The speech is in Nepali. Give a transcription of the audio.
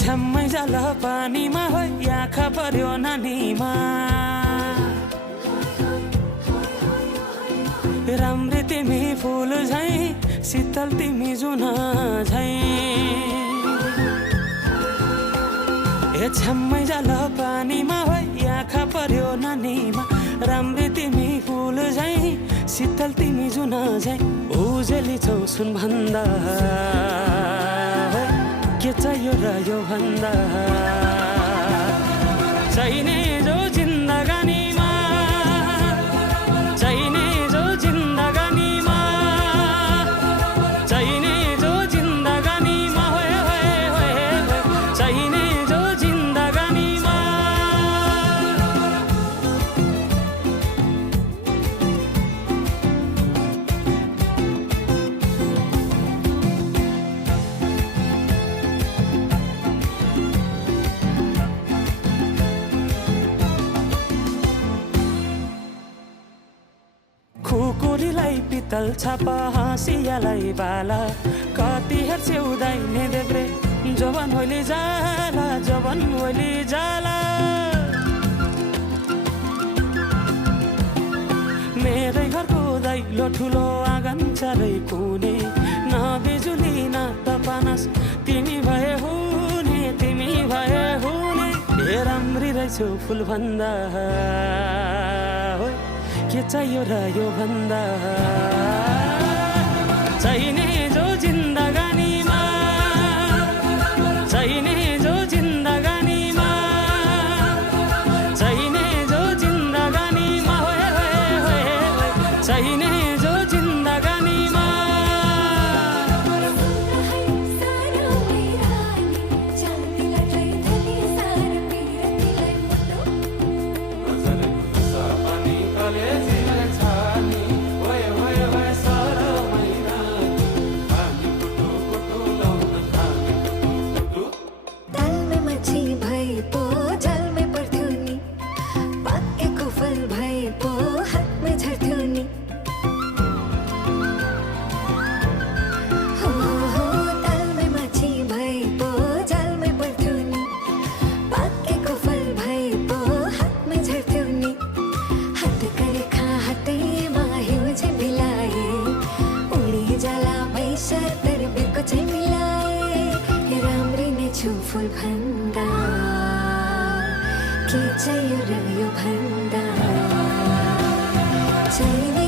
छ्याम्मै जाल पानीमा हो आँखा पर्यो नानीमा राम्री तिमी फुल झैं शीतल तिमी जुन झैं छ्याम्मै जाल पानीमा हो आँखा पर्यो नानीमा राम्री तिमी फुल झैं शीतल तिमी जुन झैं उजेली छौ सुन भन्दा के चाहियो र यो भन्दा चाहिने जो जिन्दगानीमा चाहिने जो जिन्दगानीमा चाहिने जो जिन्दगानीमा होए होए होए चाहिने जो जिन्दगानीमा खुकुरीलाई पितल छापा हाँसियालाई बाला कति हेर्छौ दाइने देब्रे जवन होली जाला जवन होली जाला मेरै घरको दैलो ठुलो आँगन चारै कुने न बिजुली न त पानस तिमी भए हुने तिमी भए हुने ए राम्री रहेछौ फुल भन्दा के चाहियो र यो भन्दा चाहिने जो जिन्दगानीमा चाहिने जो जिन्दगानीमा चाहिने जो जिन्दगानीमा होए होए होए चाहिने जो जिन्दगानीमा फुल भन्दा के चाहियो र यो भन्दा चाहिने